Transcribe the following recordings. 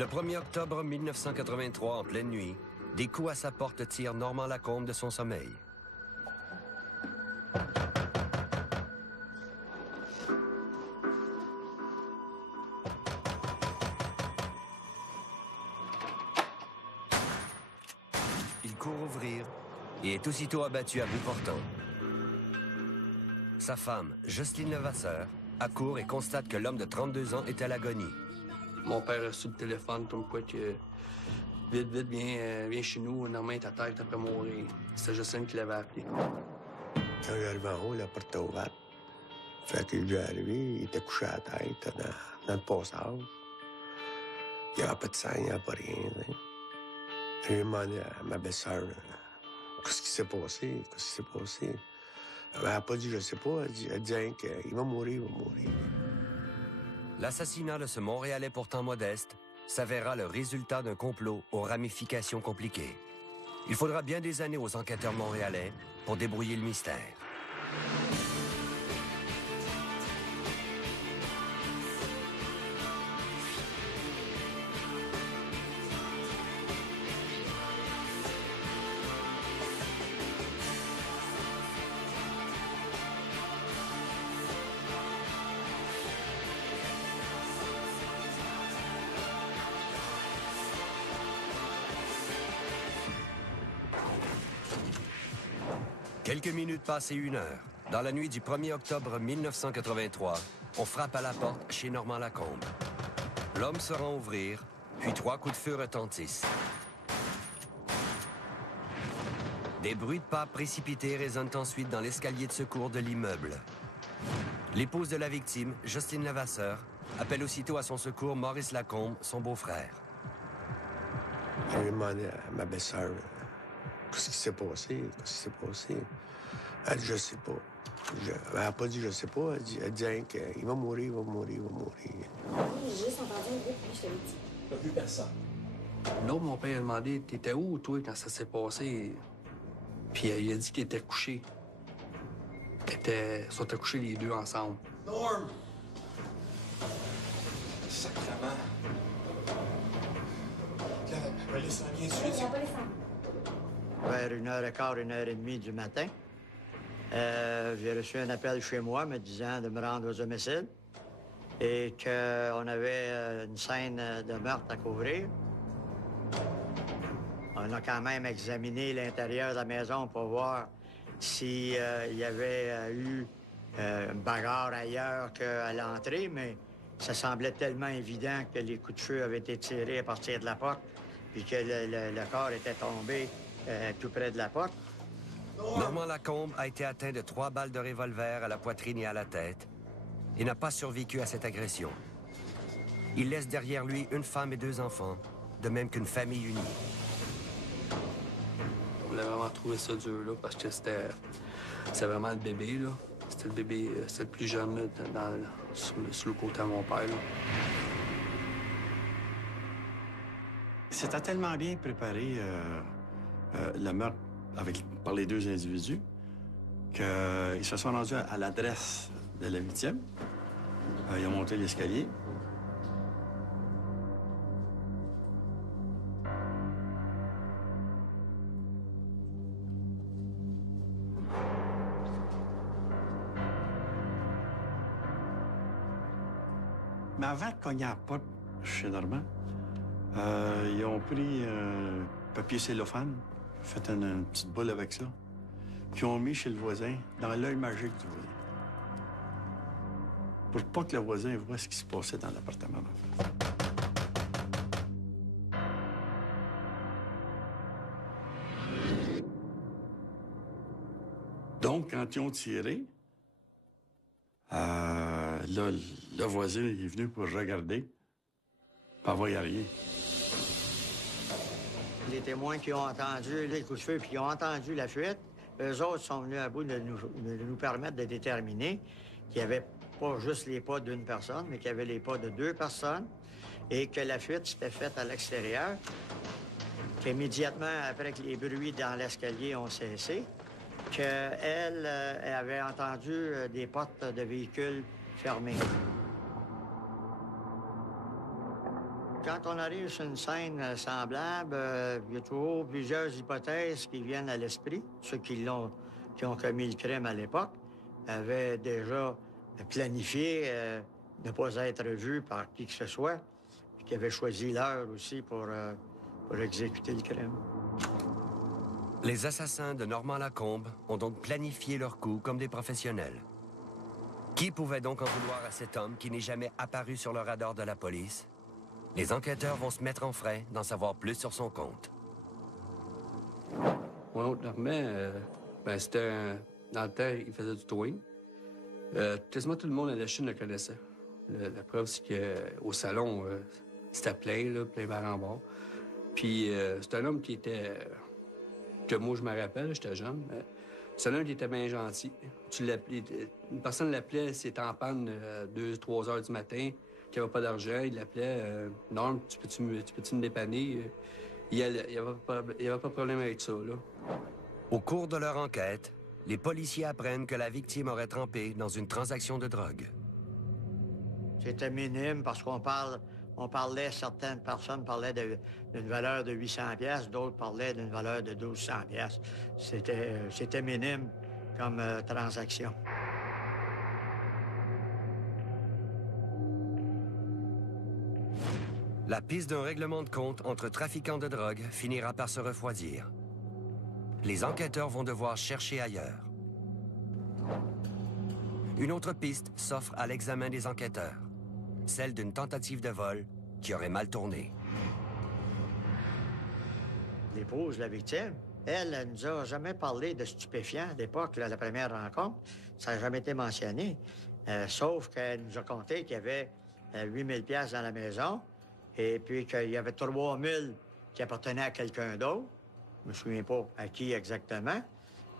Le 1er octobre 1983, en pleine nuit, des coups à sa porte tirent Normand Lacombe de son sommeil. Il court ouvrir et est aussitôt abattu à bout portant. Sa femme, Jocelyne Levasseur, accourt et constate que l'homme de 32 ans est à l'agonie. Mon père a reçu le téléphone comme quoi que vite, viens chez nous, Normand est à terre, t'as après mourir. C'est Jocelyne qui l'avait appelé. Quand il est arrivé en haut, la porte était ouverte. Fait qu'il est arrivé, il était couché à la tête dans le passage. Il n'y avait pas de sang, il n'y avait pas rien. J'ai demandé à ma belle-sœur qu'est-ce qui s'est passé, Elle n'a pas dit « je sais pas », elle dit rien qu'il va mourir, L'assassinat de ce Montréalais pourtant modeste s'avéra le résultat d'un complot aux ramifications compliquées. Il faudra bien des années aux enquêteurs montréalais pour débrouiller le mystère. Quelques minutes passées 1 heure. Dans la nuit du 1er octobre 1983, on frappe à la porte chez Normand Lacombe. L'homme se rend ouvrir, puis 3 coups de feu retentissent. Des bruits de pas précipités résonnent ensuite dans l'escalier de secours de l'immeuble. L'épouse de la victime, Jocelyne Levasseur, appelle aussitôt à son secours Maurice Lacombe, son beau-frère. J'ai demandé à ma belle-sœur qu'est-ce qui s'est passé, Elle dit « je sais pas ». Elle n'a pas dit « je sais pas », elle dit rien qu'il va mourir. J'ai juste entendu un bruit, puis je te l'ai dit. Il n'y a plus personne. Là, mon père a demandé « T'étais où, toi, quand ça s'est passé? » Puis il a dit qu'il était couché. Ils sont couchés les deux ensemble. Norm! Sacrement. La police s'en vient dessus. Il n'y a pas les femmes. Vers 1h15, 1h30 du matin, j'ai reçu un appel chez moi me disant de me rendre aux homicides et qu'on avait une scène de meurtre à couvrir. On a quand même examiné l'intérieur de la maison pour voir s'il y avait eu une bagarre ailleurs qu'à l'entrée, mais ça semblait tellement évident que les coups de feu avaient été tirés à partir de la porte puis que le corps était tombé tout près de la porte. Normand Lacombe a été atteint de 3 balles de revolver à la poitrine et à la tête et n'a pas survécu à cette agression. Il laisse derrière lui une femme et 2 enfants, de même qu'une famille unie. On a vraiment trouvé ça dur, là, parce que c'était vraiment le bébé, là. C'était le bébé, c'était le plus jeune, là, sur le côté à mon père, là. C'était tellement bien préparé, le meurtre par les 2 individus, qu'ils se sont rendus à l'adresse de la victime. Ils ont monté l'escalier. Mais avant de cogner à la porte chez Normand, ils ont pris un papier cellophane, fait une petite boule avec ça, qu'ils ont mis chez le voisin, dans l'œil magique du voisin. Pour pas que le voisin voie ce qui se passait dans l'appartement. Donc, quand ils ont tiré, là, le voisin est venu pour regarder. Pas voir, il n'y a rien. Les témoins qui ont entendu les coups de feu puis qui ont entendu la fuite, eux autres sont venus à bout de nous permettre de déterminer qu'il n'y avait pas juste les pas d'une personne, mais qu'il y avait les pas de 2 personnes et que la fuite s'était faite à l'extérieur, qu'immédiatement après que les bruits dans l'escalier ont cessé, qu'elle avait entendu des portes de véhicules fermées. Quand on arrive sur une scène semblable, il y a toujours plusieurs hypothèses qui viennent à l'esprit. Ceux qui ont commis le crime à l'époque avaient déjà planifié ne pas être vus par qui que ce soit, puis qui avaient choisi l'heure aussi pour exécuter le crime. Les assassins de Normand-Lacombe ont donc planifié leur coup comme des professionnels. Qui pouvait donc en vouloir à cet homme qui n'est jamais apparu sur le radar de la police? Les enquêteurs vont se mettre en frais d'en savoir plus sur son compte. Mon oncle Normand, c'était dans le temps, il faisait du towing. Quasiment tout le monde à la Chine le connaissait. La preuve, c'est qu'au salon, c'était plein, là, plein bar en bord. Puis c'est un homme qui était... que moi, je me rappelle, j'étais jeune. C'est un homme qui était bien gentil. Une personne l'appelait, c'était en panne 2-3 heures du matin, qui n'avait pas d'argent. Il l'appelait « Norm, tu peux-tu me dépanner? » Il n'y avait pas de problème avec ça, là. Au cours de leur enquête, les policiers apprennent que la victime aurait trempé dans une transaction de drogue. C'était minime parce certaines personnes parlaient d'une valeur de 800 pièces, d'autres parlaient d'une valeur de 1200 pièces. C'était minime comme transaction. La piste d'un règlement de compte entre trafiquants de drogue finira par se refroidir. Les enquêteurs vont devoir chercher ailleurs. Une autre piste s'offre à l'examen des enquêteurs. Celle d'une tentative de vol qui aurait mal tourné. L'épouse de la victime, elle nous a jamais parlé de stupéfiants à l'époque, la première rencontre. Ça n'a jamais été mentionné. Sauf qu'elle nous a conté qu'il y avait 8000 pièces dans la maison et puis qu'il y avait 3000 qui appartenaient à quelqu'un d'autre. Je me souviens pas à qui exactement,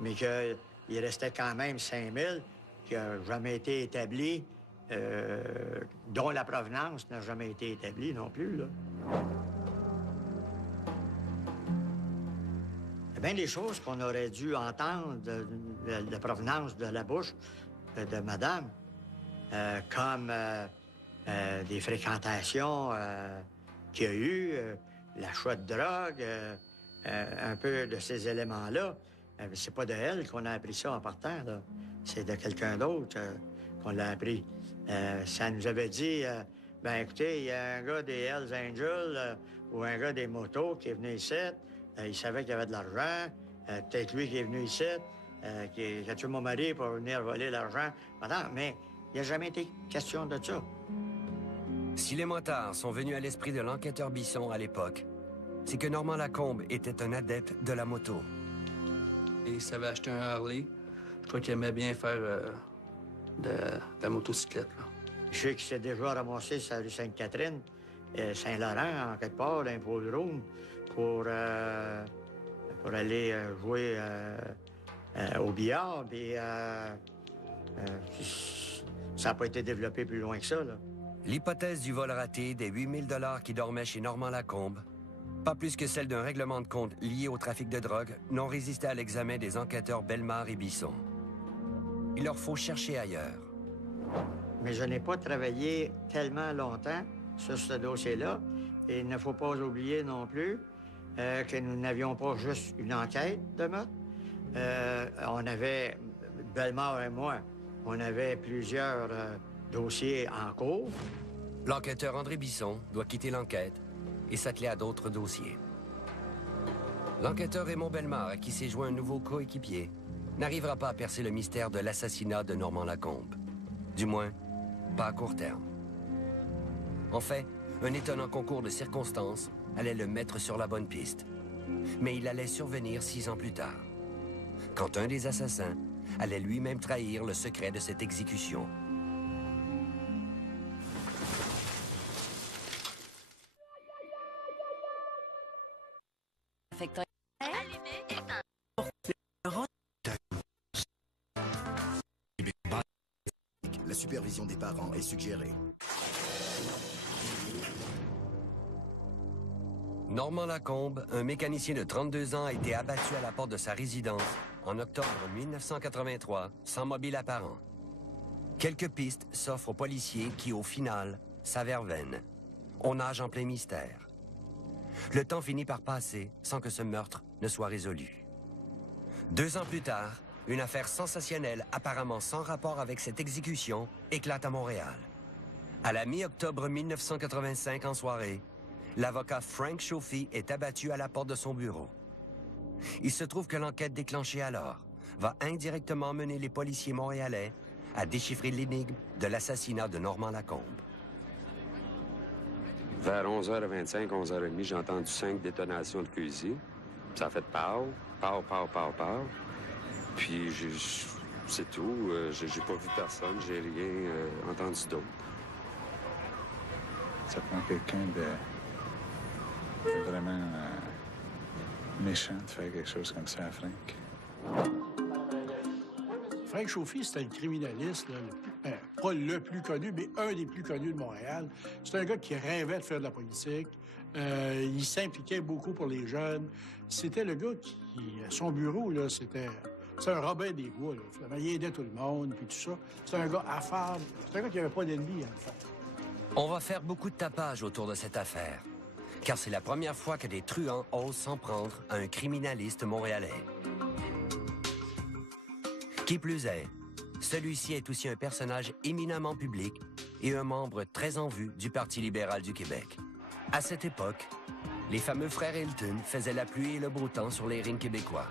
mais qu'il restait quand même 5000 qui n'ont jamais été établis, dont la provenance n'a jamais été établie non plus, là. Il y a bien des choses qu'on aurait dû entendre de la provenance de la bouche de madame, comme des fréquentations qu'il y a eu, l'achat de drogue, un peu de ces éléments-là. C'est pas de elle qu'on a appris ça en partant, là. C'est de quelqu'un d'autre qu'on l'a appris. Ça nous avait dit, écoutez, il y a un gars des Hells Angels ou un gars des motos qui est venu ici. Il savait qu'il y avait de l'argent. Peut-être lui qui est venu ici, qui a tué mon mari pour venir voler l'argent. Mais il n'y a jamais été question de ça. Si les motards sont venus à l'esprit de l'enquêteur Bisson à l'époque, c'est que Normand-Lacombe était un adepte de la moto. Et il savait acheter un Harley. Je crois qu'il aimait bien faire de la motocyclette, là. Je sais qu'il s'est déjà ramassé sur la rue Sainte-Catherine, Saint-Laurent, en quelque part, dans un pôle room, pour aller jouer au billard. Puis ça n'a pas été développé plus loin que ça, là. L'hypothèse du vol raté des 8000 $ qui dormaient chez Normand-Lacombe, pas plus que celle d'un règlement de compte lié au trafic de drogue, n'ont résisté à l'examen des enquêteurs Bellemare et Bisson. Il leur faut chercher ailleurs. Mais je n'ai pas travaillé tellement longtemps sur ce dossier-là. Et il ne faut pas oublier non plus que nous n'avions pas juste une enquête de meurtre. On avait, Bellemare et moi, on avait plusieurs dossiers en cours. L'enquêteur André Bisson doit quitter l'enquête et s'atteler à d'autres dossiers. L'enquêteur Raymond Bellemare, à qui s'est joint un nouveau coéquipier, n'arrivera pas à percer le mystère de l'assassinat de Normand-Lacombe. Du moins, pas à court terme. En fait, un étonnant concours de circonstances allait le mettre sur la bonne piste. Mais il allait survenir 6 ans plus tard, quand un des assassins allait lui-même trahir le secret de cette exécution. La supervision des parents est suggérée. Normand-Lacombe, un mécanicien de 32 ans, a été abattu à la porte de sa résidence en octobre 1983, sans mobile apparent. Quelques pistes s'offrent aux policiers qui, au final, s'avèrent vaines. On nage en plein mystère. Le temps finit par passer sans que ce meurtre ne soit résolu. 2 ans plus tard, une affaire sensationnelle, apparemment sans rapport avec cette exécution, éclate à Montréal. À la mi-octobre 1985, en soirée, l'avocat Frank Chauffy est abattu à la porte de son bureau. Il se trouve que l'enquête déclenchée alors va indirectement mener les policiers montréalais à déchiffrer l'énigme de l'assassinat de Normand Lacombe. Vers 11h25, 11h30, j'ai entendu 5 détonations de fusil. Ça a fait pow, pow, pow, pow, pow. Puis, c'est tout. J'ai pas vu personne, j'ai rien entendu d'autre. Ça prend quelqu'un de vraiment méchant de faire quelque chose comme ça à Frank. Frank Chauffy, c'était le criminaliste, là, pas le plus connu, mais un des plus connus de Montréal. C'est un gars qui rêvait de faire de la politique. Il s'impliquait beaucoup pour les jeunes. C'était le gars qui, son bureau, là, c'était un Robin des Bois. Là. Finalement, il aidait tout le monde, puis tout ça. C'est un gars affable. C'est un gars qui n'avait pas d'ennemis, en fait. On va faire beaucoup de tapage autour de cette affaire, car c'est la première fois que des truands osent s'en prendre à un criminaliste montréalais. Qui plus est, celui-ci est aussi un personnage éminemment public et un membre très en vue du Parti libéral du Québec. À cette époque, les fameux frères Hilton faisaient la pluie et le beau temps sur les rings québécois.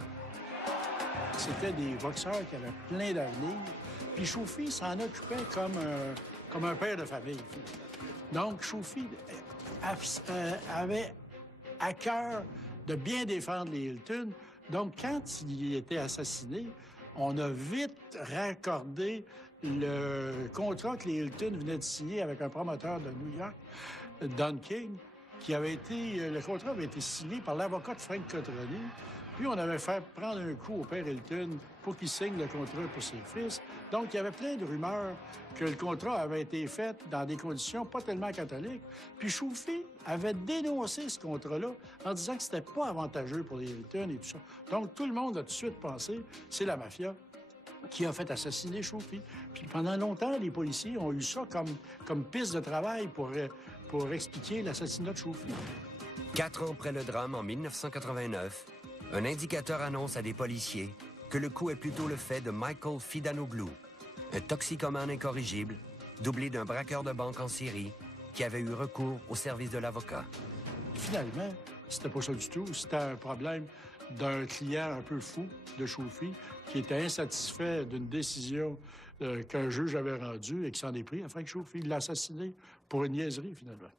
C'était des boxeurs qui avaient plein d'avenir, puis Chauffy s'en occupait comme un père de famille. Donc, Chauffy avait à cœur de bien défendre les Hilton. Donc, quand il était assassiné, on a vite raccordé le contrat que les Hilton venaient de signer avec un promoteur de New York, Don King, le contrat avait été signé par l'avocat de Frank Cotroni. Puis on avait fait prendre un coup au père Hilton pour qu'il signe le contrat pour ses fils. Donc, il y avait plein de rumeurs que le contrat avait été fait dans des conditions pas tellement catholiques. Puis Chauffy avait dénoncé ce contrat-là en disant que c'était pas avantageux pour les Hilton et tout ça. Donc, tout le monde a tout de suite pensé c'est la mafia qui a fait assassiner Chauffy. Puis pendant longtemps, les policiers ont eu ça comme piste de travail pour expliquer l'assassinat de Chauffy. 4 ans après le drame, en 1989, un indicateur annonce à des policiers que le coup est plutôt le fait de Michael Fidanoglou, un toxicomane incorrigible, doublé d'un braqueur de banque en Syrie qui avait eu recours au service de l'avocat. Finalement, c'était pas ça du tout. C'était un problème d'un client un peu fou de Chauffy qui était insatisfait d'une décision qu'un juge avait rendue et qui s'en est pris à Frank Chauffy. Il l'a assassiné pour une niaiserie, finalement.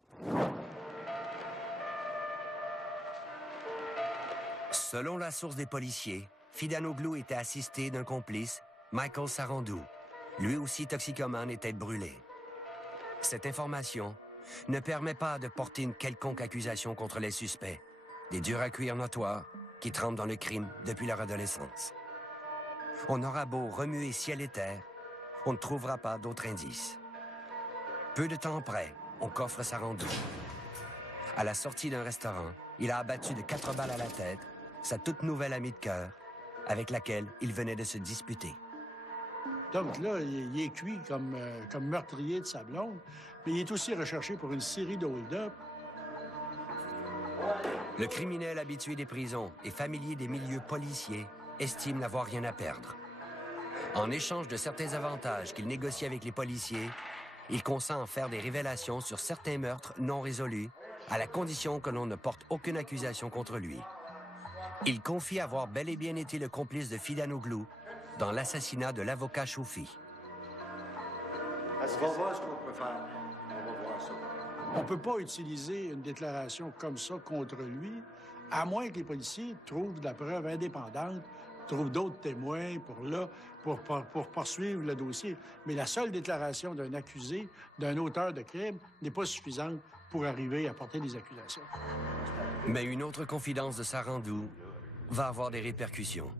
Selon la source des policiers, Fidanoglou était assisté d'un complice, Michael Sarandou, lui aussi toxicomane et tête brûlée. Cette information ne permet pas de porter une quelconque accusation contre les suspects, des durs à cuire notoires qui trempent dans le crime depuis leur adolescence. On aura beau remuer ciel et terre, on ne trouvera pas d'autres indices. Peu de temps après, on coffre Sarandou. À la sortie d'un restaurant, il a abattu de 4 balles à la tête sa toute nouvelle amie de cœur, avec laquelle il venait de se disputer. Donc là, il est cuit comme meurtrier de sa blonde, mais il est aussi recherché pour une série de hold-up. Le criminel habitué des prisons et familier des milieux policiers estime n'avoir rien à perdre. En échange de certains avantages qu'il négocie avec les policiers, il consent à faire des révélations sur certains meurtres non résolus, à la condition que l'on ne porte aucune accusation contre lui. Il confie avoir bel et bien été le complice de Fidanoglou dans l'assassinat de l'avocat Chauffy. On va voir ce qu'on peut faire. On va voir ça. On ne peut pas utiliser une déclaration comme ça contre lui, à moins que les policiers trouvent de la preuve indépendante, trouvent d'autres témoins pour poursuivre le dossier. Mais la seule déclaration d'un accusé, d'un auteur de crime, n'est pas suffisante pour arriver à porter des accusations. Mais une autre confidence de Sarandou va avoir des répercussions.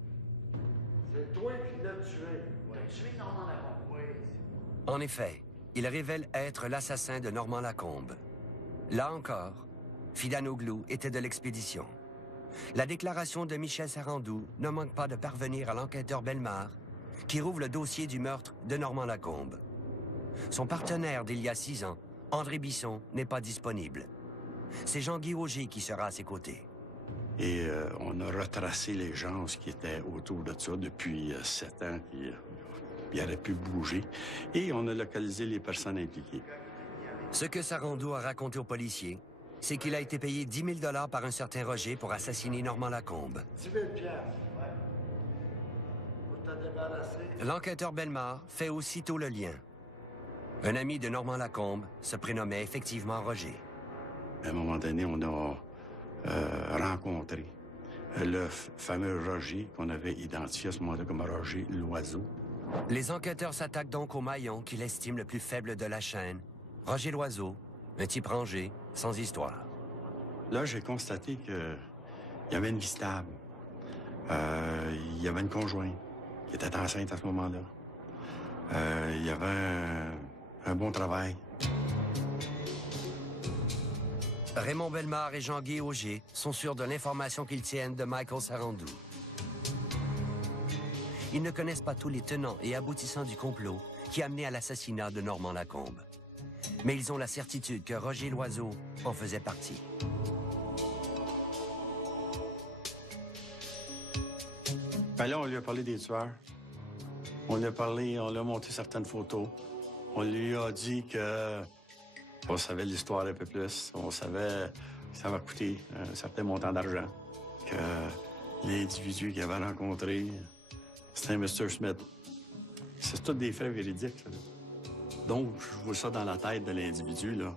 C'est toi qui l'as tué. T'as tué Normand Lacombe. Oui. En effet, il révèle être l'assassin de Normand Lacombe. Là encore, Fidanoglou était de l'expédition. La déclaration de Michel Sarandou ne manque pas de parvenir à l'enquêteur Bellemare, qui rouvre le dossier du meurtre de Normand Lacombe. Son partenaire d'il y a 6 ans André Bisson n'est pas disponible. C'est Jean-Guy Auger qui sera à ses côtés. Et on a retracé les gens qui étaient autour de ça depuis 7 ans, qui auraient pu bouger. Et on a localisé les personnes impliquées. Ce que Sarandou a raconté aux policiers, c'est qu'il a été payé 10 000 $ par un certain Roger pour assassiner Normand Lacombe. 10 000 piastres, ouais. Pour te débarrasser. L'enquêteur Bellemare fait aussitôt le lien. Un ami de Normand Lacombe se prénommait effectivement Roger. À un moment donné, on a rencontré le fameux Roger qu'on avait identifié à ce moment-là comme Roger Loiseau. Les enquêteurs s'attaquent donc au maillon qu'il estime le plus faible de la chaîne, Roger Loiseau, un type rangé, sans histoire. Là, j'ai constaté qu'il y avait une vie stable. Il y avait une conjointe qui était enceinte à ce moment-là. Il y avait un bon travail. Raymond Bellemare et Jean-Guy Auger sont sûrs de l'information qu'ils tiennent de Michael Sarandou. Ils ne connaissent pas tous les tenants et aboutissants du complot qui a mené à l'assassinat de Normand Lacombe. Mais ils ont la certitude que Roger Loiseau en faisait partie. Ben là, on lui a parlé des tueurs. On lui a montré certaines photos. On lui a dit que on savait l'histoire un peu plus. On savait que ça va coûter un certain montant d'argent. Que l'individu qu'il avait rencontré, c'était un Mr. Smith. C'est tous des faits véridiques, ça, là. Donc, je vois ça dans la tête de l'individu, là.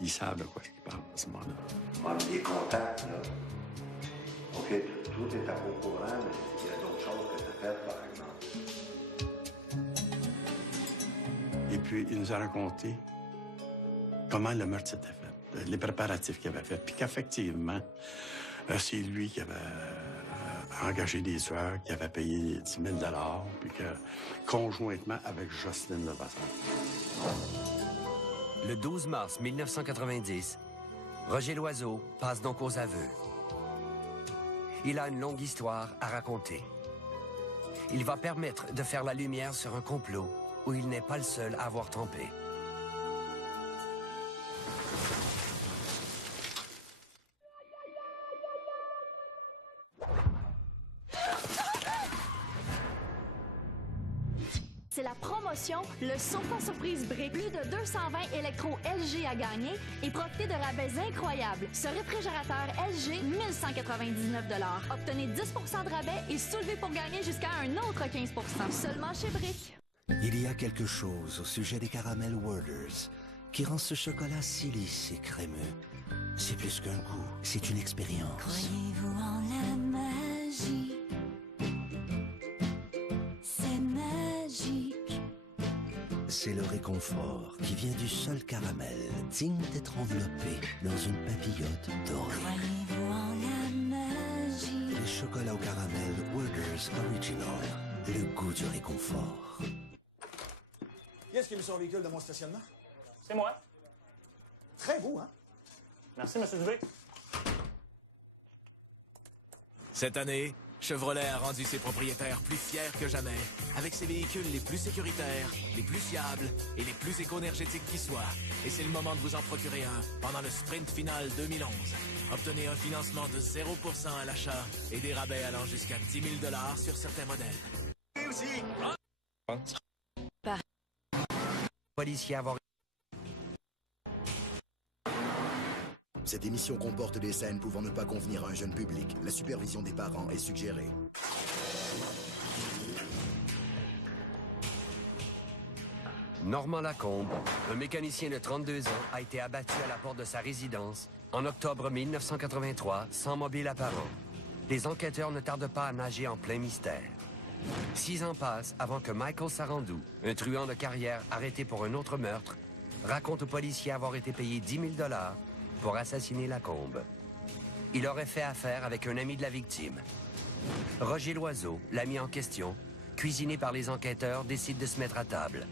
Ils savent de quoi il parle à ce moment-là. Ah, mais les contacts, là. OK, tout est à vos courant, mais il y a d'autres choses que tu as faites, par exemple. Et puis, il nous a raconté comment le meurtre s'était fait, les préparatifs qu'il avait fait, puis qu'effectivement, c'est lui qui avait engagé des tueurs, qui avait payé 10 000 $, puis que, conjointement avec Jocelyne Levasseur. Le 12 mars 1990, Roger Loiseau passe donc aux aveux. Il a une longue histoire à raconter. Il va permettre de faire la lumière sur un complot où il n'est pas le seul à avoir trompé. C'est la promotion, le Sofa Surprise Brick. Plus de 220 électros LG à gagner et profitez de rabais incroyables. Ce réfrigérateur LG, 1199 $. Obtenez 10 % de rabais et soulevez pour gagner jusqu'à un autre 15 % seulement chez Brick. Il y a quelque chose au sujet des caramels Werther's qui rend ce chocolat si lisse et crémeux. C'est plus qu'un goût, c'est une expérience. Croyez-vous en la magie? C'est magique. C'est le réconfort qui vient du seul caramel digne d'être enveloppé dans une papillote dorée. Croyez-vous en la magie? Les chocolats au caramel Werther's Original, le goût du réconfort. Qui est-ce qui a mis son véhicule dans mon stationnement? C'est moi. Très beau, hein? Merci, M. Dubé. Cette année, Chevrolet a rendu ses propriétaires plus fiers que jamais avec ses véhicules les plus sécuritaires, les plus fiables et les plus éco-énergétiques qui soient. Et c'est le moment de vous en procurer un pendant le sprint final 2011. Obtenez un financement de 0% à l'achat et des rabais allant jusqu'à 10 000 $ sur certains modèles. Et aussi! Policiers avoir... Cette émission comporte des scènes pouvant ne pas convenir à un jeune public. La supervision des parents est suggérée. Normand Lacombe, un mécanicien de 32 ans, a été abattu à la porte de sa résidence en octobre 1983, sans mobile apparent. Les enquêteurs ne tardent pas à nager en plein mystère. 6 ans passent avant que Michael Sarandou, un truand de carrière arrêté pour un autre meurtre, raconte aux policiers avoir été payé 10 000 $ pour assassiner Lacombe. Il aurait fait affaire avec un ami de la victime. Roger Loiseau, l'ami en question, cuisiné par les enquêteurs, décide de se mettre à table.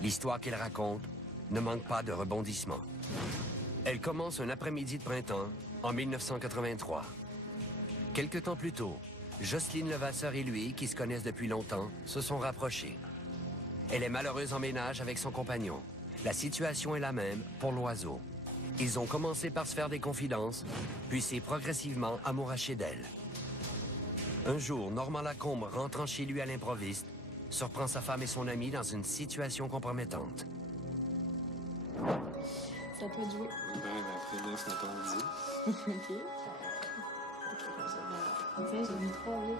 L'histoire qu'il raconte ne manque pas de rebondissements. Elle commence un après-midi de printemps en 1983. Quelque temps plus tôt, Jocelyne Levasseur et lui, qui se connaissent depuis longtemps, se sont rapprochés. Elle est malheureuse en ménage avec son compagnon, La situation est la même pour l'oiseau. Ils ont commencé par se faire des confidences, puis c'est progressivement amouraché d'elle. Un jour, Normand Lacombe, rentrant chez lui à l'improviste, surprend sa femme et son ami dans une situation compromettante. Ça peut jouer. Ben, après 9, mettons 10. OK. En fait, j'ai mis 3, oui.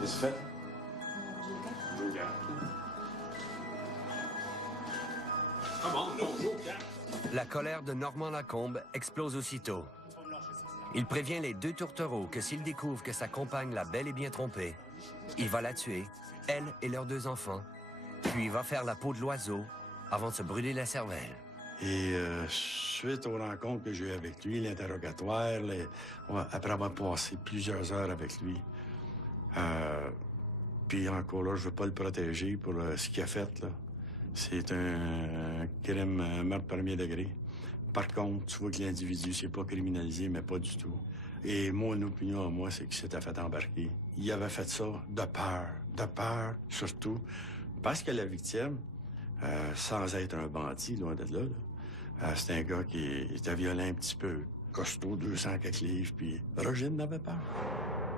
Qu'est-ce que tu fais? J'ai le 4. Ah bon, non, joue au 4. La colère de Normand Lacombe explose aussitôt. Il prévient les deux tourtereaux que s'il découvre que sa compagne l'a bel et bien trompée, il va la tuer, elle et leurs 2 enfants, puis il va faire la peau de l'oiseau avant de se brûler la cervelle. Et suite aux rencontres que j'ai eues avec lui, l'interrogatoire, après avoir passé plusieurs heures avec lui, puis encore là, je veux pas le protéger pour ce qu'il a fait, là. C'est un crime, un meurtre premier degré. Par contre, tu vois que l'individu, c'est pas criminalisé, mais pas du tout. Et mon opinion à moi, c'est qu'il s'était fait embarquer. Il avait fait ça de peur surtout, parce que la victime, sans être un bandit, loin de là, c'est un gars qui était violent un petit peu, costaud, 200 quelques livres, puis Roger n'avait peur.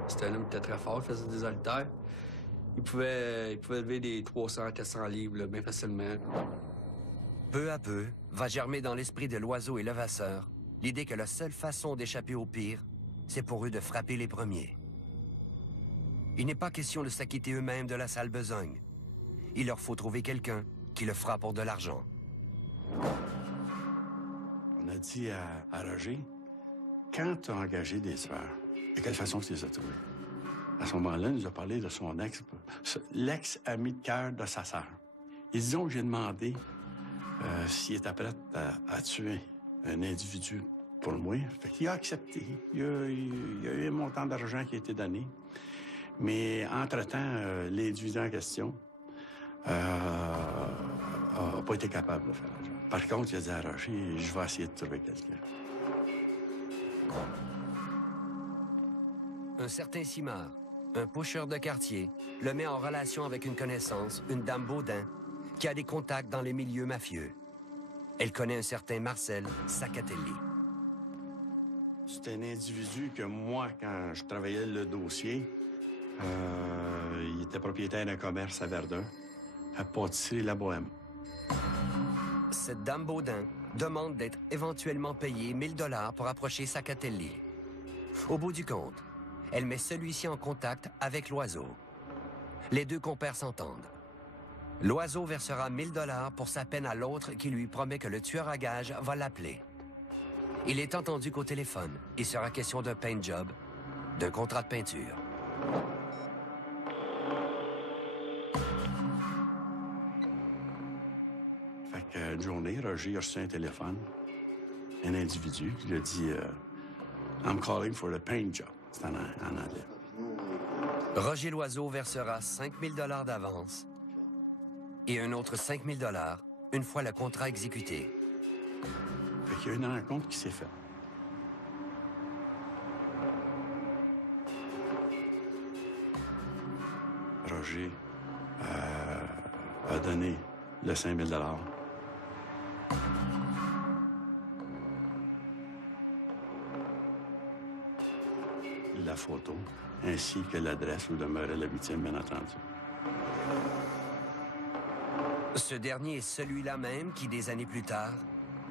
C'était un homme qui était très fort, il faisait des haltères. Il pouvait lever des 300, 400 livres, là, bien facilement. Peu à peu, va germer dans l'esprit de l'oiseau et Levasseur l'idée que la seule façon d'échapper au pire, c'est pour eux de frapper les premiers. Il n'est pas question de s'acquitter eux-mêmes de la sale besogne. Il leur faut trouver quelqu'un qui le fera pour de l'argent. On a dit à Roger, quand tu as engagé des tueurs, de quelle façon tu les as trouvés? À ce moment-là, il nous a parlé de son l'ex-ami de cœur de sa sœur. Et disons que j'ai demandé s'il était prêt à tuer un individu pour moi. Fait qu'il a accepté. Il y a eu un montant d'argent qui a été donné. Mais entre-temps, l'individu en question n'a pas été capable de faire l'argent. Par contre, il a dit à Roger, je vais essayer de trouver quelqu'un. Un certain Simard, un pusher de quartier, le met en relation avec une connaissance, une dame Baudin, qui a des contacts dans les milieux mafieux. Elle connaît un certain Marcel Sacatelli. C'est un individu que moi, quand je travaillais le dossier, il était propriétaire d'un commerce à Verdun, à pâtisserie La Bohème. Cette dame Baudin demande d'être éventuellement payée 1000 $ pour approcher Sacatelli. Au bout du compte, elle met celui-ci en contact avec l'oiseau. Les deux compères s'entendent. L'oiseau versera 1000 $ pour sa peine à l'autre qui lui promet que le tueur à gages va l'appeler. Il est entendu qu'au téléphone, il sera question d'un paint job, d'un contrat de peinture. Fait qu'une journée, Roger a reçu un téléphone, un individu qui lui a dit I'm calling for a paint job. C'est en anglais. Roger Loiseau versera 5000 $ d'avance et un autre 5000 $ une fois le contrat exécuté. Fait qu'il y a une rencontre qui s'est faite. Roger a donné le 5000 $. La photo, ainsi que l'adresse où demeurait la victime, bien entendu. Ce dernier est celui-là même qui, des années plus tard,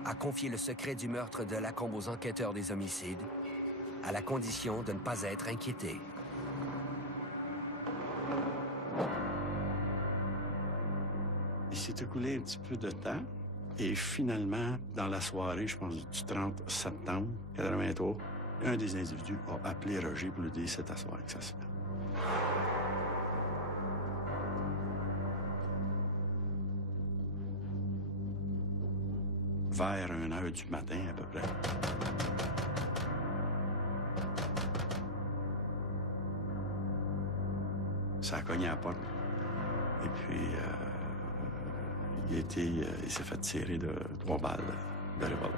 a confié le secret du meurtre de Lacombe aux enquêteurs des homicides, à la condition de ne pas être inquiété. Il s'est écoulé un petit peu de temps, et finalement, dans la soirée, je pense du 30 septembre 83, un des individus a appelé Roger pour lui dire c'est à soir que ça se fait. Vers 1h du matin, à peu près. Ça a cogné à la porte. Et puis, il s'est fait tirer de 3 balles de revolver.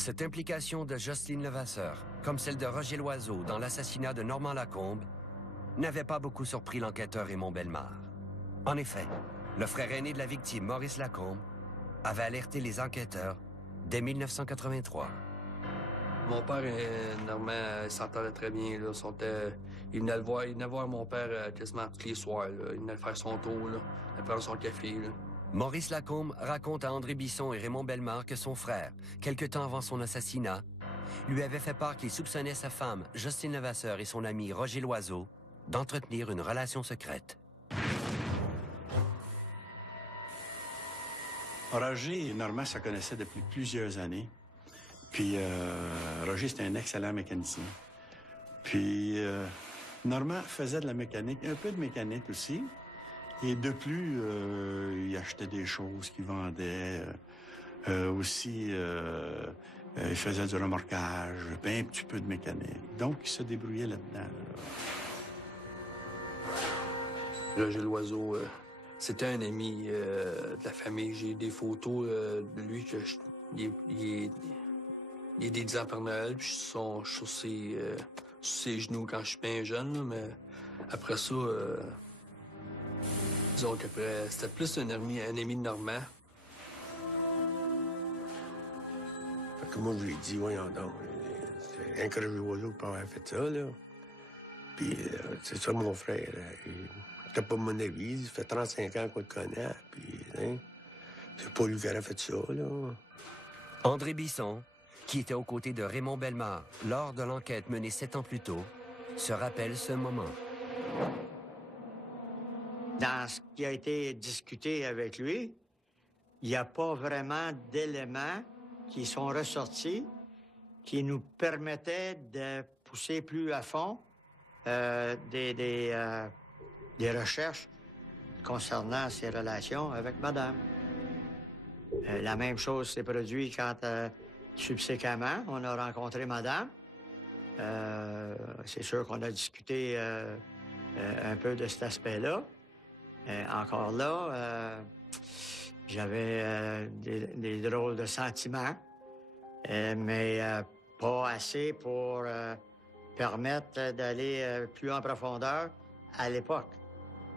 Cette implication de Jocelyne Levasseur, comme celle de Roger Loiseau dans l'assassinat de Normand Lacombe, n'avait pas beaucoup surpris l'enquêteur Raymond Bellemare. En effet, le frère aîné de la victime, Maurice Lacombe, avait alerté les enquêteurs dès 1983. Mon père et Normand s'entendaient très bien. Là. Il venait voir mon père quasiment tous les soirs. Là. Il venait faire son tour, là. Il venait prendre son café. Là. Maurice Lacombe raconte à André Bisson et Raymond Bellemare que son frère, quelque temps avant son assassinat, lui avait fait part qu'il soupçonnait sa femme, Jocelyne Levasseur, et son ami Roger Loiseau d'entretenir une relation secrète. Roger et Normand se connaissaient depuis plusieurs années. Puis Roger, c'était un excellent mécanicien. Puis Normand faisait de la mécanique, un peu de mécanique aussi. Et de plus, il achetait des choses qu'il vendait. Aussi, il faisait du remorquage, puis un petit peu de mécanique. Donc, il se débrouillait là-dedans. Roger Loiseau, c'était un ami de la famille. J'ai des photos de lui que il est dédié à Père Noël, puis je suis sur ses genoux quand je suis bien jeune, là, mais après ça, disons qu'après, c'était plus un ami de Normand. Fait que moi, je lui ai dit, voyons donc, c'est un que Roger Loiseau qui peut avoir fait ça, là. Puis c'est ça, mon frère. T'as pas mon avis, ça fait 35 ans qu'on le connaît, puis hein, c'est pas lui qui aurait fait ça, là. André Bisson, qui était aux côtés de Raymond Bellemare lors de l'enquête menée 7 ans plus tôt, se rappelle ce moment. Dans ce qui a été discuté avec lui, il n'y a pas vraiment d'éléments qui sont ressortis qui nous permettaient de pousser plus à fond des recherches concernant ses relations avec madame. La même chose s'est produite quand, subséquemment, on a rencontré madame. C'est sûr qu'on a discuté un peu de cet aspect-là. Encore là, j'avais des drôles de sentiments, mais pas assez pour permettre d'aller plus en profondeur à l'époque.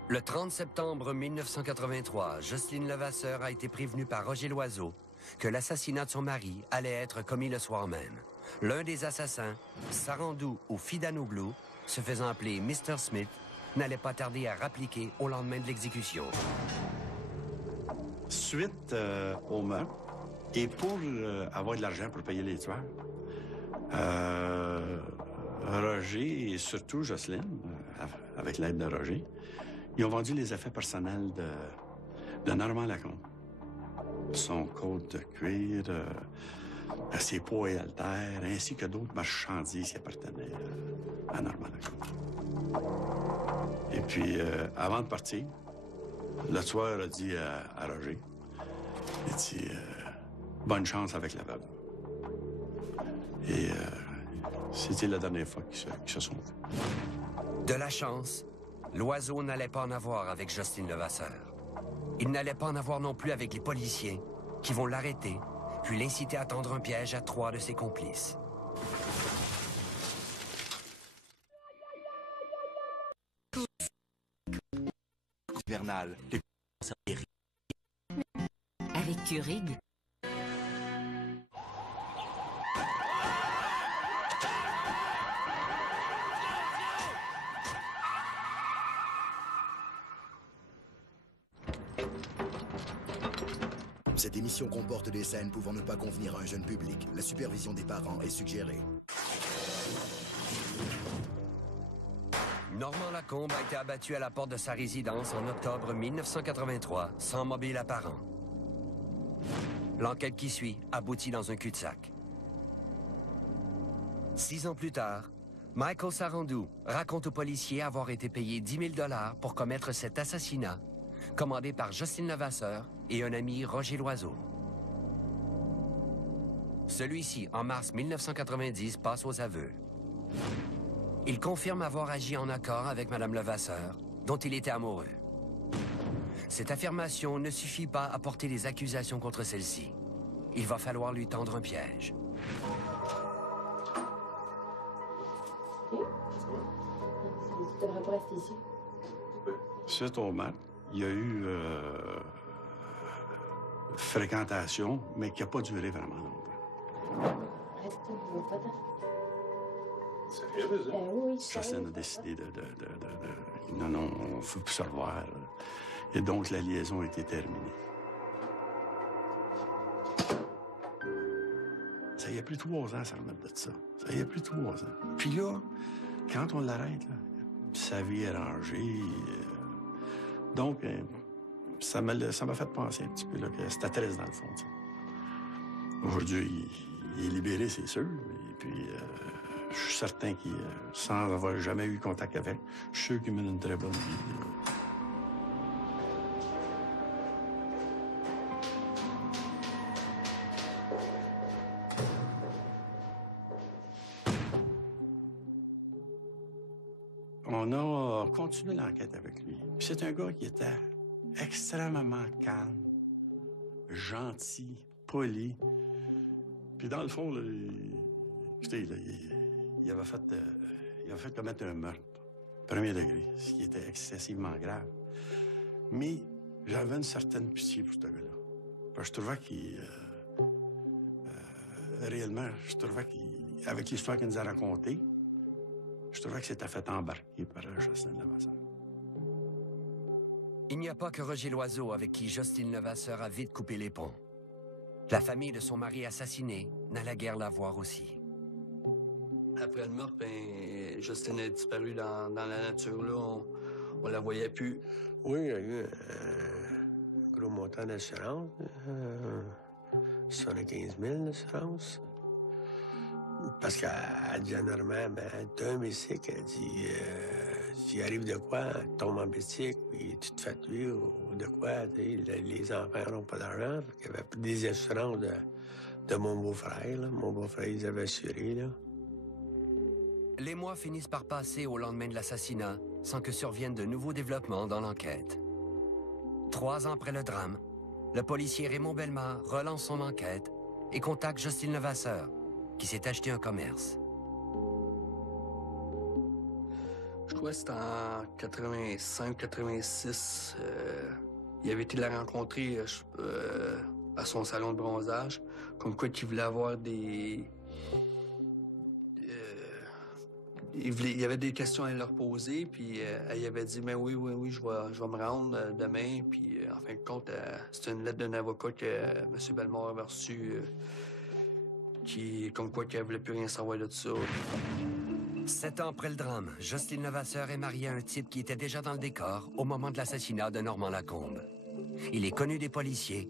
Le 30 septembre 1983, Jocelyne Levasseur a été prévenue par Roger Loiseau que l'assassinat de son mari allait être commis le soir même. L'un des assassins, Sarandou ou Fidanoglou, se faisant appeler Mr. Smith, n'allait pas tarder à rappliquer au lendemain de l'exécution. Suite au meurtre, et pour avoir de l'argent pour payer les tueurs, Roger et surtout Jocelyne, avec l'aide de Roger, ils ont vendu les effets personnels de Normand Lacombe. Son côte de cuir, ses poids et haltères, ainsi que d'autres marchandises qui appartenaient à Normand Lacombe. Et puis, avant de partir, le tueur a dit à Roger, il dit « Bonne chance avec la veuve ». Et c'était la dernière fois qu'ils se sont vus. De la chance, Loiseau n'allait pas en avoir avec Jocelyne Levasseur. Il n'allait pas en avoir non plus avec les policiers qui vont l'arrêter, puis l'inciter à tendre un piège à 3 de ses complices. Bernal, avec Keurig. Cette émission comporte des scènes pouvant ne pas convenir à un jeune public. La supervision des parents est suggérée. Normand Lacombe a été abattu à la porte de sa résidence en octobre 1983, sans mobile apparent. L'enquête qui suit aboutit dans un cul-de-sac. 6 ans plus tard, Michael Sarandou raconte aux policiers avoir été payé 10 000 $ pour commettre cet assassinat, commandé par Jocelyne Levasseur et un ami Roger Loiseau. Celui-ci, en mars 1990, passe aux aveux. Il confirme avoir agi en accord avec Mme Levasseur, dont il était amoureux. Cette affirmation ne suffit pas à porter les accusations contre celle-ci. Il va falloir lui tendre un piège. Tu devrais pas rester ici. Suite au match, il y a eu fréquentation, mais qui n'a pas duré vraiment longtemps. Reste, on va pas tant. Sérieux? Oui, Jocelyne a décidé de... Non, non, on ne veut plus se revoir. Et donc, la liaison a été terminée. Ça y a plus 3 ans, ça remet de ça. Ça y a plus 3 ans. Puis là, quand on l'arrête, là, sa vie est rangée. Donc, ça m'a fait penser un petit peu là, que c'était triste dans le fond. T'sais. Aujourd'hui, il est libéré, c'est sûr. Et puis, je suis certain qu'il, sans avoir jamais eu contact avec, je suis sûr qu'il mène une très bonne vie. On a continué l'enquête avec lui. Puis c'est un gars qui était extrêmement calme, gentil, poli. Puis dans le fond, là, écoutez, là, il avait fait commettre un meurtre, premier degré, ce qui était excessivement grave. Mais j'avais une certaine pitié pour ce gars-là. Parce que je trouvais qu'il... réellement, je trouvais qu'avec l'histoire qu'il nous a racontée, je trouvais que c'était fait embarquer par Jocelyne Levasseur. Il n'y a pas que Roger Loiseau avec qui Jocelyne Levasseur a vite coupé les ponts. La famille de son mari assassiné n'allait guère la voir aussi. Après le meurtre, ben, Jocelyne a disparu dans la nature. Là. On la voyait plus. Oui, il y a eu un gros montant d'assurance. 75 000 d'assurance. Parce qu'elle dit normalement, ben, t'as un bicycle, elle dit, s'il arrive de quoi, tu tombes en bicycle, puis tu te fais tuer ou de quoi, les enfants n'ont pas d'argent. Il y avait des assurances de mon beau-frère, là. Mon beau-frère, ils avaient assuré, là. Les mois finissent par passer au lendemain de l'assassinat, sans que surviennent de nouveaux développements dans l'enquête. 3 ans après le drame, le policier Raymond Bellemare relance son enquête et contacte Jocelyne Levasseur, qui s'est acheté un commerce. Je crois que c'était en 85-86. Il avait été la rencontrer à son salon de bronzage, comme quoi qu'il voulait avoir des... il y avait des questions à leur poser, puis elle avait dit, mais oui, je vais me rendre demain. Puis en fin de compte, c'était une lettre d'un avocat que M. Bellemare avait reçue, comme quoi qu'elle voulait plus rien savoir de ça. 7 ans après le drame, Jocelyne Levasseur est mariée à un type qui était déjà dans le décor au moment de l'assassinat de Normand Lacombe. Il est connu des policiers,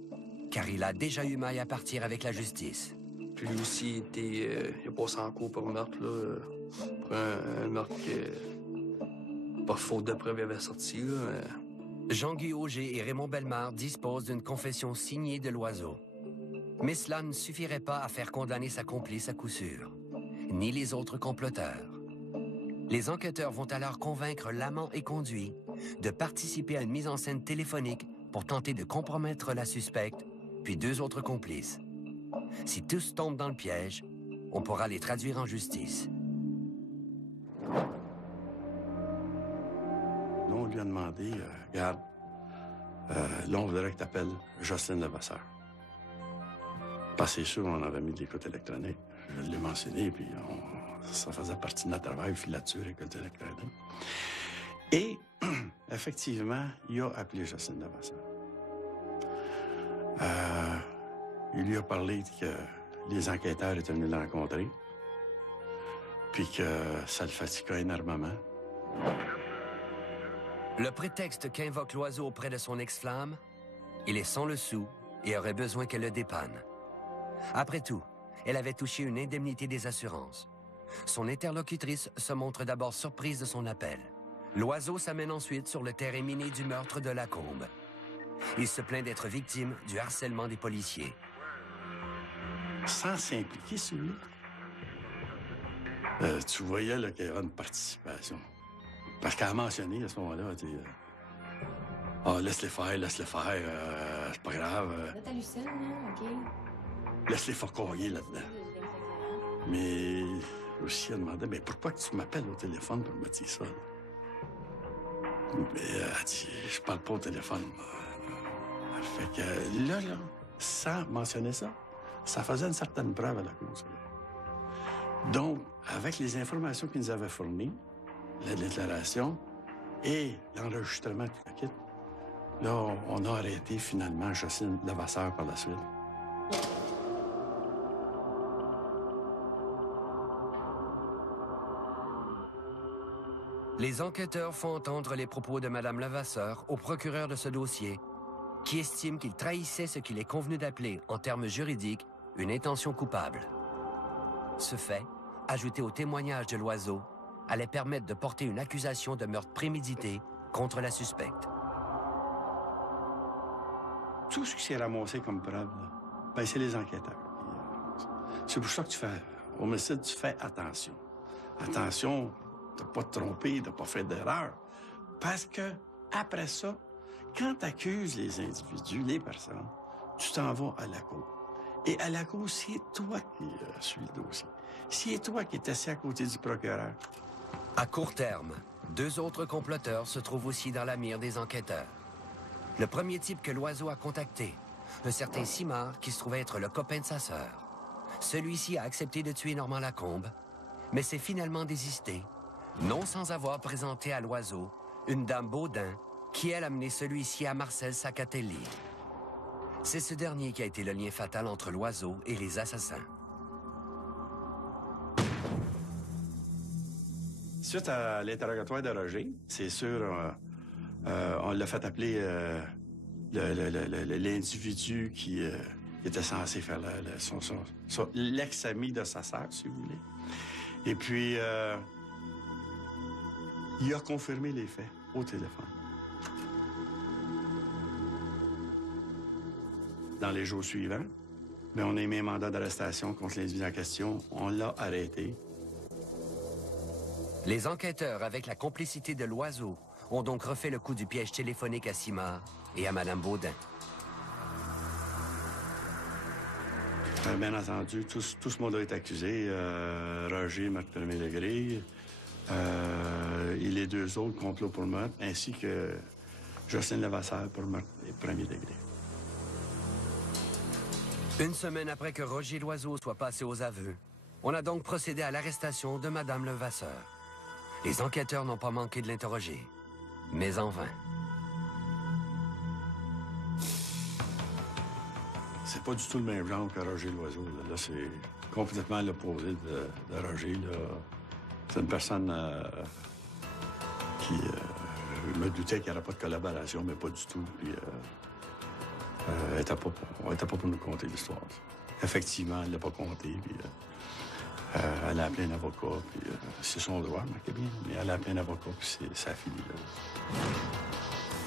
car il a déjà eu maille à partir avec la justice. Puis lui aussi, il a passé en cours pour meurtre, là. Pour un meurtre que, pas faute de preuves, il avait sorti, là. Jean-Guy Auger et Raymond Bellemare disposent d'une confession signée de Loiseau. Mais cela ne suffirait pas à faire condamner sa complice à coup sûr, ni les autres comploteurs. Les enquêteurs vont alors convaincre l'amant et conduit de participer à une mise en scène téléphonique pour tenter de compromettre la suspecte, puis 2 autres complices. Si tous tombent dans le piège, on pourra les traduire en justice. Nous, on lui a demandé, regarde, là, on voudrait que tu appelles Jocelyne Levasseur. Parce que c'est sûr, on avait mis de l'écoute électronique. Je l'ai mentionné, puis ça faisait partie de notre travail, filature, écoute électronique. Et, effectivement, il a appelé Jocelyne Levasseur. Il lui a parlé que les enquêteurs étaient venus le rencontrer, puis que ça le fatiguait énormément. Le prétexte qu'invoque Loiseau auprès de son ex-flamme, il est sans le sou et aurait besoin qu'elle le dépanne. Après tout, elle avait touché une indemnité des assurances. Son interlocutrice se montre d'abord surprise de son appel. Loiseau s'amène ensuite sur le terrain miné du meurtre de Lacombe. Il se plaint d'être victime du harcèlement des policiers. Sans s'impliquer, celui-là, tu voyais qu'il y avait une participation. Parce qu'elle a mentionné à ce moment-là, elle dit laisse-les faire, c'est pas grave. Là, t'hallucines, là, OK. Laisse-les fourcoyer là-dedans. Mais aussi, elle demandait, mais pourquoi tu m'appelles au téléphone pour me dire ça? Mais elle dit, je parle pas au téléphone. Fait que là, sans mentionner ça, ça faisait une certaine preuve à la cause. Donc, avec les informations qu'ils nous avaient fournies, la déclaration et l'enregistrement du paquet, là, on a arrêté finalement Jocelyne Levasseur par la suite. Les enquêteurs font entendre les propos de Mme Levasseur au procureur de ce dossier, qui estime qu'il trahissait ce qu'il est convenu d'appeler, en termes juridiques, une intention coupable. Ce fait, ajouté au témoignage de Loiseau, allait permettre de porter une accusation de meurtre prémédité contre la suspecte. Tout ce qui s'est ramassé comme preuve, là, ben, c'est les enquêteurs. C'est pour ça que tu fais, homicide, tu fais attention. Attention de ne pas te tromper, de ne pas faire d'erreur. Parce que, après ça, quand tu accuses les individus, les personnes, tu t'en vas à la cour. Et à la cour, c'est toi qui suis le dossier. C'est toi qui es assis à côté du procureur. À court terme, 2 autres comploteurs se trouvent aussi dans la mire des enquêteurs. Le premier type que Loiseau a contacté, un certain Simard qui se trouvait être le copain de sa sœur. Celui-ci a accepté de tuer Normand Lacombe, mais s'est finalement désisté, non sans avoir présenté à Loiseau une dame Baudin qui, elle, a mené celui-ci à Marcel Sacatelli. C'est ce dernier qui a été le lien fatal entre Loiseau et les assassins. Suite à l'interrogatoire de Roger, c'est sûr, on l'a fait appeler l'individu qui était censé faire l'ex-ami de sa sœur, si vous voulez. Et puis, il a confirmé les faits au téléphone. Dans les jours suivants, mais on a émis un mandat d'arrestation contre l'individu en question. On l'a arrêté. Les enquêteurs, avec la complicité de Loiseau, ont donc refait le coup du piège téléphonique à Simard et à Mme Baudin. Bien entendu, tout ce monde-là est accusé. Roger, meurtre premier degré, et les 2 autres, complot pour meurtre, ainsi que Jocelyne Levasseur pour meurtre premier degré. Une semaine après que Roger Loiseau soit passé aux aveux, on a donc procédé à l'arrestation de Mme Levasseur. Les enquêteurs n'ont pas manqué de l'interroger, mais en vain. C'est pas du tout le même genre que Roger Loiseau. Là, c'est complètement l'opposé de Roger. C'est une personne qui me doutait qu'il n'y aurait pas de collaboration, mais pas du tout. Puis, elle n'était pas pour nous conter l'histoire. Effectivement, elle ne l'a pas compté. Puis, elle a appelé un avocat. Puis, c'est son droit, remarquez bien. Mais elle a appelé un avocat, puis ça a fini là.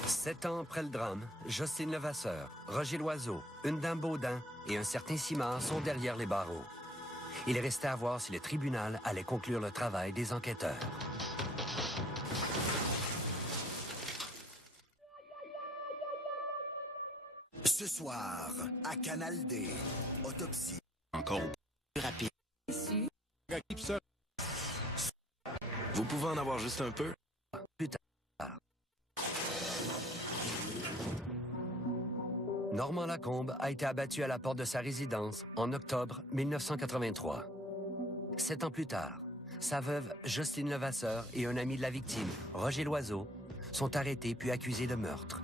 7 ans après le drame, Jocelyne Levasseur, Roger Loiseau, une dame Baudin et un certain Simard sont derrière les barreaux. Il restait à voir si le tribunal allait conclure le travail des enquêteurs. Ce soir, à Canal D, autopsie. Encore plus rapide. Vous pouvez en avoir juste un peu? Plus tard. Normand Lacombe a été abattu à la porte de sa résidence en octobre 1983. 7 ans plus tard, sa veuve Jocelyne Levasseur et un ami de la victime, Roger Loiseau, sont arrêtés puis accusés de meurtre.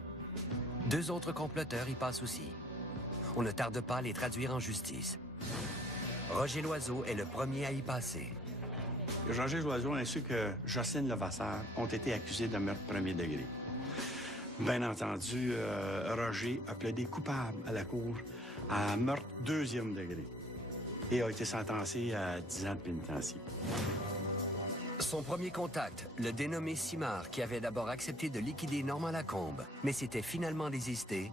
2 autres comploteurs y passent aussi. On ne tarde pas à les traduire en justice. Roger Loiseau est le premier à y passer. Roger Loiseau ainsi que Jocelyne Levasseur ont été accusés de meurtre premier degré. Bien entendu, Roger a plaidé coupable à la cour à meurtre 2e degré et a été sentencé à 10 ans de pénitencier. Son premier contact, le dénommé Simard, qui avait d'abord accepté de liquider Normand Lacombe, mais s'était finalement désisté,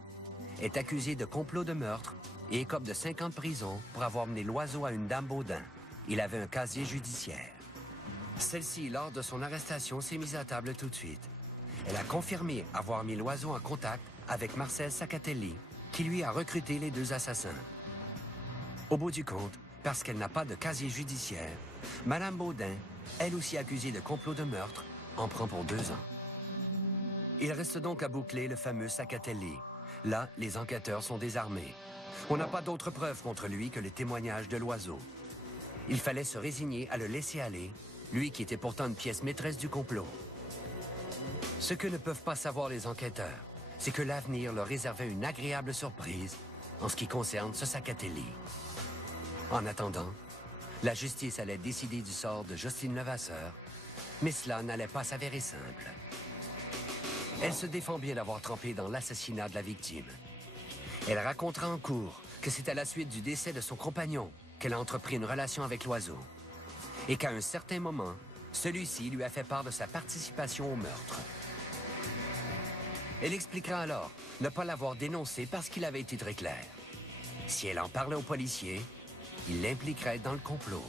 est accusé de complot de meurtre et écope de 5 ans de prison pour avoir mené Loiseau à une dame Baudin. Il avait un casier judiciaire. Celle-ci, lors de son arrestation, s'est mise à table tout de suite. Elle a confirmé avoir mis Loiseau en contact avec Marcel Sacatelli, qui lui a recruté les 2 assassins. Au bout du compte, parce qu'elle n'a pas de casier judiciaire, Madame Baudin, elle aussi accusée de complot de meurtre, en prend pour 2 ans. Il reste donc à boucler le fameux Saccatelli. Là, les enquêteurs sont désarmés. On n'a pas d'autres preuves contre lui que les témoignages de l'oiseau. Il fallait se résigner à le laisser aller, lui qui était pourtant une pièce maîtresse du complot. Ce que ne peuvent pas savoir les enquêteurs, c'est que l'avenir leur réservait une agréable surprise en ce qui concerne ce Saccatelli. En attendant, la justice allait décider du sort de Jocelyne Levasseur, mais cela n'allait pas s'avérer simple. Elle se défend bien d'avoir trempé dans l'assassinat de la victime. Elle racontera en cours que c'est à la suite du décès de son compagnon qu'elle a entrepris une relation avec l'oiseau et qu'à un certain moment, celui-ci lui a fait part de sa participation au meurtre. Elle expliquera alors ne pas l'avoir dénoncé parce qu'il avait été très clair. Si elle en parlait aux policiers, il l'impliquerait dans le complot.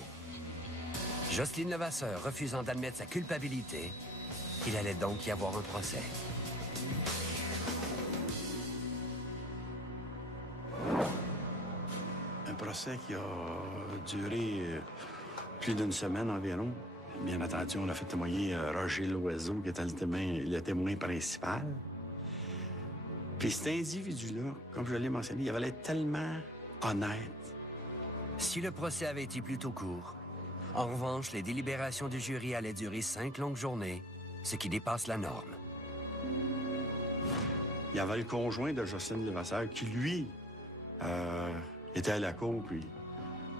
Jocelyne Levasseur refusant d'admettre sa culpabilité, il allait donc y avoir un procès. Un procès qui a duré plus d'une semaine environ. Bien entendu, on a fait témoigner Roger Loiseau, qui était le témoin principal. Puis cet individu-là, comme je l'ai mentionné, il avait l'air tellement honnête. Si le procès avait été plutôt court, en revanche, les délibérations du jury allaient durer 5 longues journées, ce qui dépasse la norme. Il y avait le conjoint de Jocelyne Levasseur qui, lui, était à la cour, puis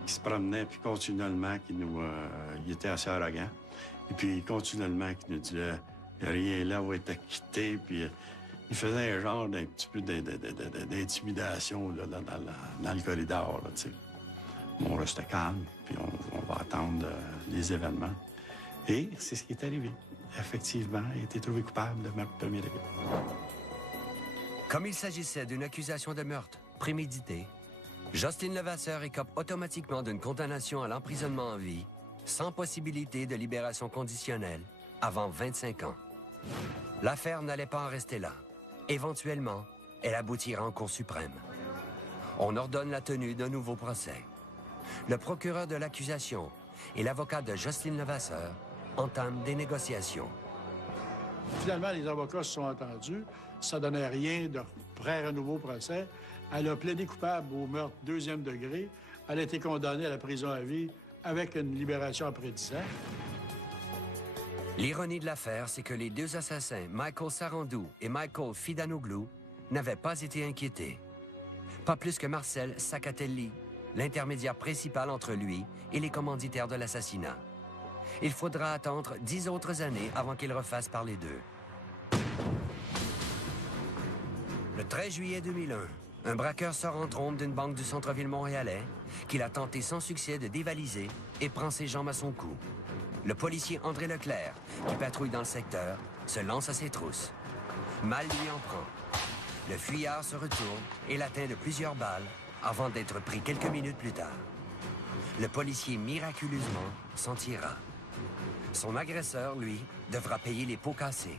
qui se promenait, puis continuellement, il était assez arrogant. Et puis, continuellement, qui nous disait « rien là va être acquitté », puis il faisait un genre d'un petit peu d'intimidation là, dans le corridor, là, tu sais. On reste calme, puis on va attendre les événements. Et c'est ce qui est arrivé. Effectivement, il a été trouvé coupable de meurtre premier degré. Comme il s'agissait d'une accusation de meurtre prémédité, Jocelyne Levasseur écope automatiquement d'une condamnation à l'emprisonnement à vie, sans possibilité de libération conditionnelle, avant 25 ans. L'affaire n'allait pas en rester là. Éventuellement, elle aboutira en Cour suprême. On ordonne la tenue d'un nouveau procès. Le procureur de l'accusation et l'avocat de Jocelyne Levasseur entament des négociations. Finalement, les avocats se sont entendus. Ça ne donnait rien de faire un nouveau procès. Elle a plaidé coupable au meurtre 2e degré. Elle a été condamnée à la prison à vie avec une libération après 10 ans. L'ironie de l'affaire, c'est que les 2 assassins, Michael Sarandou et Michael Fidanoglou, n'avaient pas été inquiétés. Pas plus que Marcel Saccatelli, l'intermédiaire principal entre lui et les commanditaires de l'assassinat. Il faudra attendre 10 autres années avant qu'ils refassent parler d'eux. Le 13 juillet 2001, un braqueur sort en trombe d'une banque du centre-ville montréalais qu'il a tenté sans succès de dévaliser et prend ses jambes à son cou. Le policier André Leclerc, qui patrouille dans le secteur, se lance à ses trousses. Mal lui en prend. Le fuyard se retourne et l'atteint de plusieurs balles avant d'être pris quelques minutes plus tard. Le policier, miraculeusement, s'en tirera. Son agresseur, lui, devra payer les pots cassés.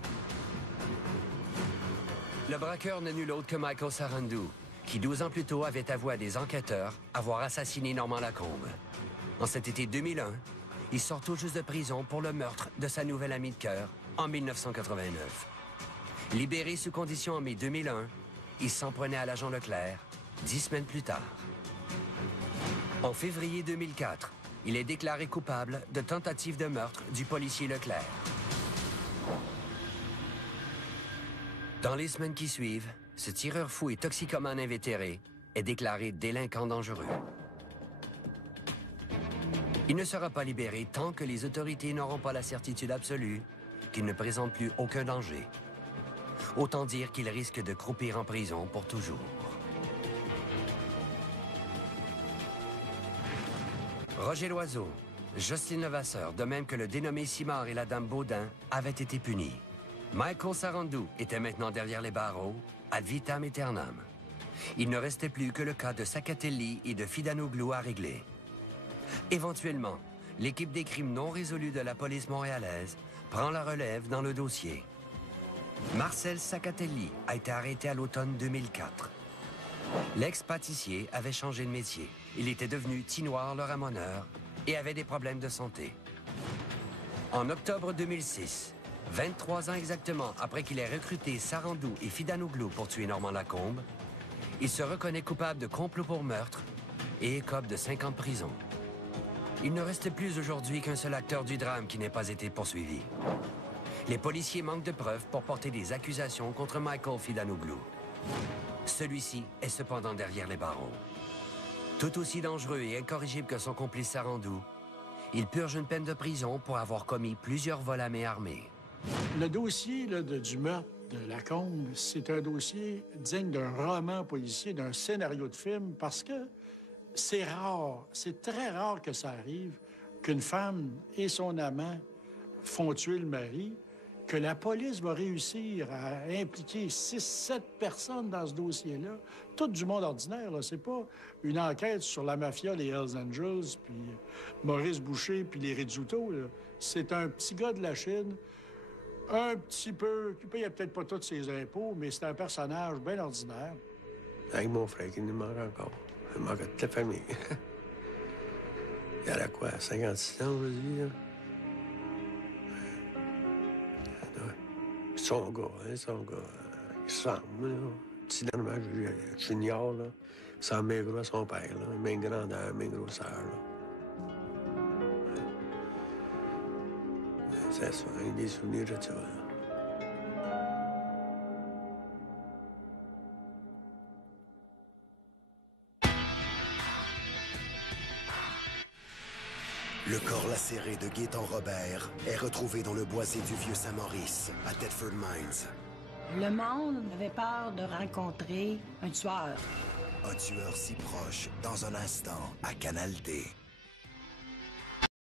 Le braqueur n'est nul autre que Michael Sarandou, qui 12 ans plus tôt avait avoué à des enquêteurs avoir assassiné Normand Lacombe. En cet été 2001, il sort tout juste de prison pour le meurtre de sa nouvelle amie de cœur en 1989. Libéré sous condition en mai 2001, il s'en prenait à l'agent Leclerc 10 semaines plus tard. En février 2004, il est déclaré coupable de tentative de meurtre du policier Leclerc. Dans les semaines qui suivent, ce tireur fou et toxicomane invétéré est déclaré délinquant dangereux. Il ne sera pas libéré tant que les autorités n'auront pas la certitude absolue qu'il ne présente plus aucun danger. Autant dire qu'il risque de croupir en prison pour toujours. Roger Loiseau, Jocelyne Levasseur, de même que le dénommé Simard et la dame Baudin, avaient été punis. Michael Sarandou était maintenant derrière les barreaux, ad vitam aeternam. Il ne restait plus que le cas de Saccatelli et de Fidanoglou à régler. Éventuellement, l'équipe des crimes non résolus de la police montréalaise prend la relève dans le dossier. Marcel Saccatelli a été arrêté à l'automne 2004. L'ex-pâtissier avait changé de métier. Il était devenu tinoir le ramoneur et avait des problèmes de santé. En octobre 2006, 23 ans exactement après qu'il ait recruté Sarandou et Fidanoglou pour tuer Normand Lacombe, il se reconnaît coupable de complot pour meurtre et écope de 5 ans de prison. Il ne reste plus aujourd'hui qu'un seul acteur du drame qui n'ait pas été poursuivi. Les policiers manquent de preuves pour porter des accusations contre Michael Fidanoglou. Celui-ci est cependant derrière les barreaux. Tout aussi dangereux et incorrigible que son complice Sarandou, il purge une peine de prison pour avoir commis plusieurs vols à main armée. Le dossier du meurtre de Lacombe, c'est un dossier digne d'un roman policier, d'un scénario de film, parce que c'est rare, c'est très rare que ça arrive qu'une femme et son amant font tuer le mari, que la police va réussir à impliquer 6-7 personnes dans ce dossier-là, tout du monde ordinaire. C'est pas une enquête sur la mafia, les Hells Angels, puis Maurice Boucher, puis les Rizzuto. C'est un petit gars de la Chine, un petit peu, qui paye peut-être pas tous ses impôts, mais c'est un personnage bien ordinaire. Avec mon frère qui nous manque encore. Il manque toute la famille. Il y a quoi, 56 ans aujourd'hui, là? Son gars, il se semble, là. Petit dernièrement, junior, là. Il semble bien gros à son père, là. Main grandeur, main grosseur, là. C'est ça, il y a des souvenirs de ça, là. Le corps lacéré de Gaétan Robert est retrouvé dans le boisé du vieux Saint-Maurice, à Thetford Mines. Le monde avait peur de rencontrer un tueur. Un tueur si proche, dans un instant, à Canal D.